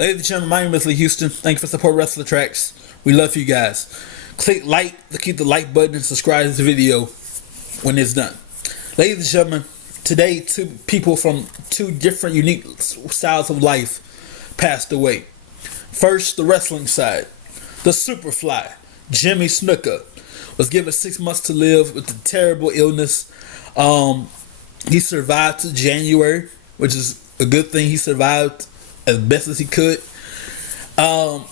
Ladies and gentlemen, my name is Lee Houston. Thank you for supporting WrestlingTracks. We love you guys. Click like to keep the like button and subscribe to this video when it's done. Ladies and gentlemen, today two people from two different unique styles of life passed away. First, the wrestling side. The Superfly, Jimmy Snuka, was given 6 months to live with a terrible illness. He survived to January, which is a good thing. He survived as best as he could. On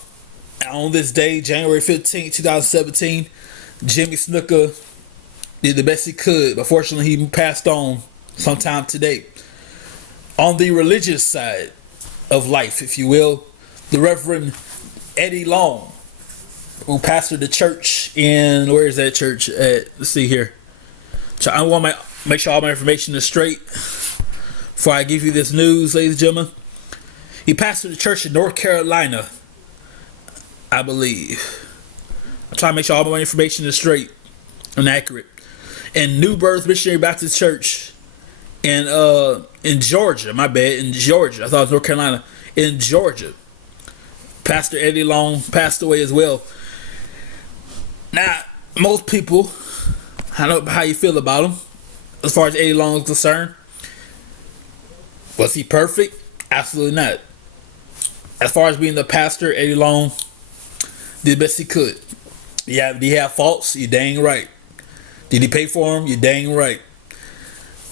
this day, January 15th, 2017, Jimmy Snuka did the best he could, but fortunately he passed on sometime today. On the religious side of life, if you will, the Reverend Eddie Long, who pastored the church in, where is that church at? Let's see here. So I want to make sure all my information is straight before I give you this news, ladies and gentlemen. He pastored the church in North Carolina, I believe. I'm trying to make sure all my information is straight and accurate. In New Birth Missionary Baptist Church in Georgia, my bad, in Georgia. I thought it was North Carolina. In Georgia. Pastor Eddie Long passed away as well. Now, most people, I don't know how you feel about him as far as Eddie Long is concerned. Was he perfect? Absolutely not. As far as being the pastor, Eddie Long did the best he could. Yeah, did he have faults? You're dang right. Did he pay for him? You're dang right.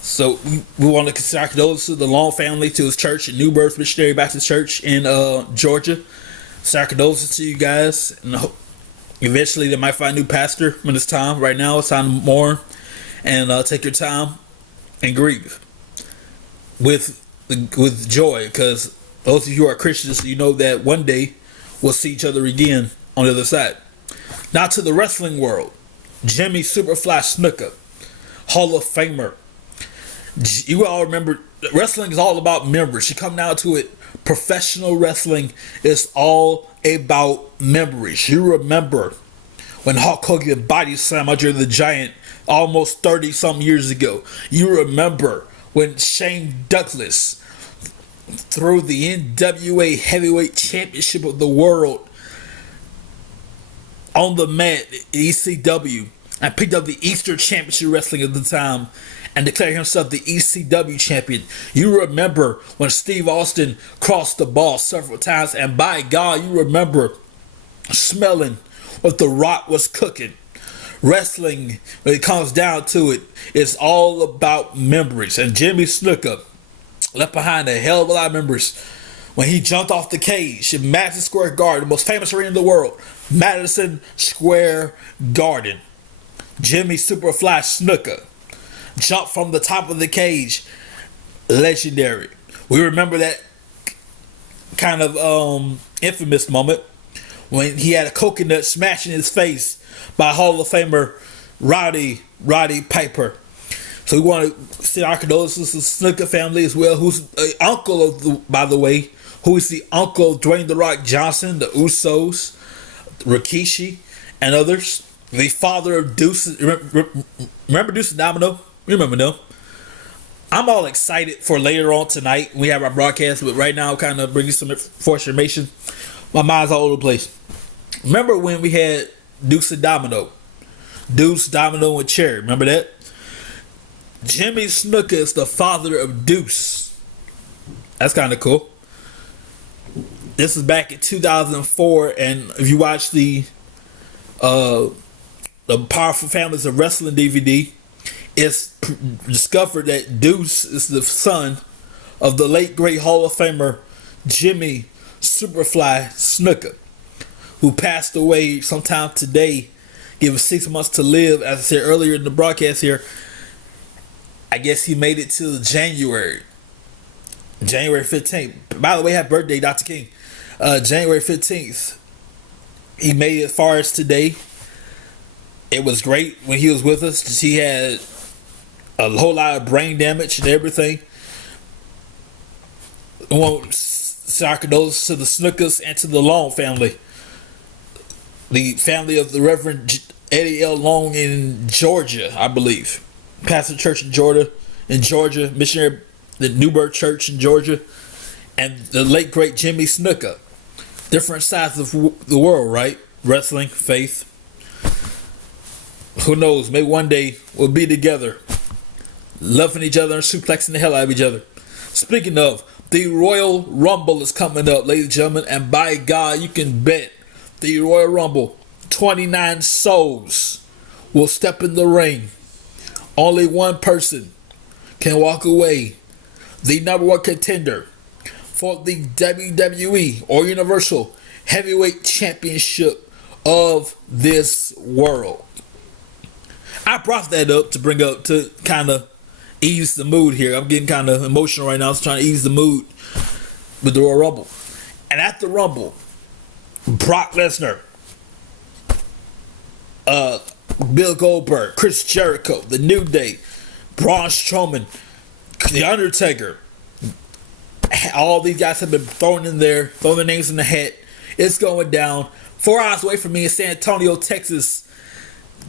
So we want to consider our condolences to the Long family, to his church in New Birth Missionary Baptist Church in Georgia. So our condolences to you guys. And eventually they might find a new pastor when it's time. Right now it's time to mourn and take your time and grieve with joy, because those of you who are Christians, you know that one day we'll see each other again on the other side. Now to the wrestling world. Jimmy Superfly Snuka, Hall of Famer. You all remember, wrestling is all about members. You come down to it, professional wrestling is all about memories. You remember when Hulk Hogan body slammed Andre the Giant almost 30-something years ago. You remember when Shane Douglas threw the NWA Heavyweight Championship of the world on the mat, ECW, and picked up the Eastern Championship Wrestling at the time and declared himself the ECW champion. You remember when Steve Austin crossed the ball several times, and by God, you remember smelling what The Rock was cooking. Wrestling, when it comes down to it, is all about memories. And Jimmy Snuka left behind a hell of a lot of memories when he jumped off the cage in Madison Square Garden, the most famous arena in the world, Madison Square Garden. Jimmy Superfly Snuka jumped from the top of the cage. Legendary. We remember that kind of infamous moment when he had a coconut smashed in his face by Hall of Famer Roddy Piper. So we want to send our condolences to the Snuka family as well, who's the uncle of, by the way, who is the uncle of Dwayne "The Rock" Johnson, the Usos, Rikishi, and others. The father of Deuce. Remember Deuce and Domino? Remember them. I'm all excited for later on tonight. We have our broadcast, but right now, kind of bringing some information. My mind's all over the place. Remember when we had Deuce and Domino? Deuce, Domino, and Cherry. Remember that? Jimmy Snuka is the father of Deuce. That's kind of cool. This is back in 2004, and if you watch the Powerful Families of Wrestling DVD, it's discovered that Deuce is the son of the late great Hall of Famer Jimmy Superfly Snuka, who passed away sometime today, given 6 months to live. As I said earlier in the broadcast here, I guess he made it till January 15th. By the way, happy birthday, Dr. King. January 15th. He made it as far as today. It was great when he was with us. He had a whole lot of brain damage and everything. I want to send our condolences to the Snukas and to the Long family. The family of the Reverend Eddie L. Long in Georgia, I believe. Pastor church in Georgia, missionary, the New Birth Church in Georgia, and the late great Jimmy Snuka. different sides of the world, right? Wrestling, faith. Who knows? Maybe one day we'll be together, loving each other and suplexing the hell out of each other. Speaking of, the Royal Rumble is coming up, ladies and gentlemen, and by God, you can bet the Royal Rumble, 29 souls will step in the ring. Only one person can walk away the number one contender for the WWE or Universal Heavyweight Championship of this world. I brought that up to bring up to kind of ease the mood here. I'm getting kind of emotional right now. I was trying to ease the mood with the Royal Rumble. And at the Rumble, Brock Lesnar, Bill Goldberg, Chris Jericho, The New Day, Braun Strowman, The Undertaker, all these guys have been thrown in there, throwing their names in the hat. It's going down 4 hours away from me in San Antonio, Texas,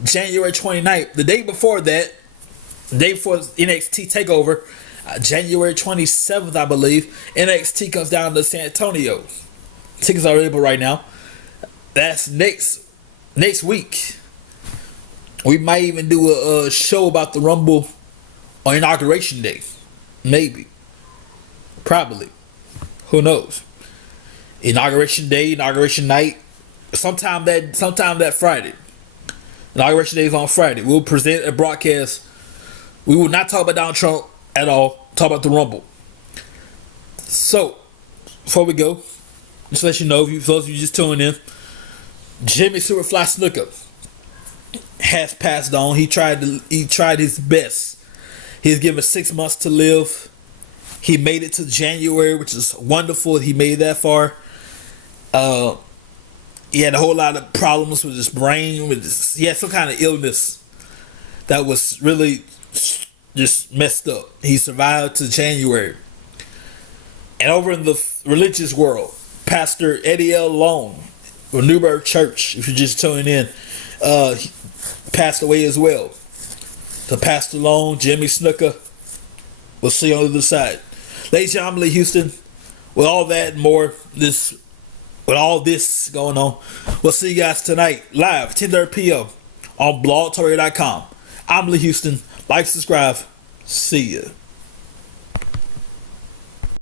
January 29th. The day before that, the day before NXT TakeOver, January 27th, I believe, NXT comes down to San Antonio. Tickets are available right now. That's next week. We might even do a show about the Rumble on Inauguration Day. Maybe. Probably. Who knows? Inauguration Day, Inauguration Night. Sometime that Friday. Inauguration Day is on Friday. We'll present a broadcast. We will not talk about Donald Trump at all. Talk about the Rumble. So, before we go, just to let you know, if those of you just tuning in, Jimmy Superfly Snuka has passed on. He tried his best. He's given 6 months to live. He made it to January, which is wonderful. He made it that far. He had a whole lot of problems with his brain. He had some kind of illness that was really just messed up. He survived to January. And over in the religious world, Pastor Eddie L. Long of Newburgh Church, if you're just tuning in, he passed away as well. So Pastor Long, Jimmy Snuka, we'll see you on the other side. Ladies and gentlemen, I'm Lee Houston. With all that and more, with all this going on, we'll see you guys tonight live 10:30 p.m. on blogtalkradio.com. I'm Lee Houston. Like, subscribe. See ya.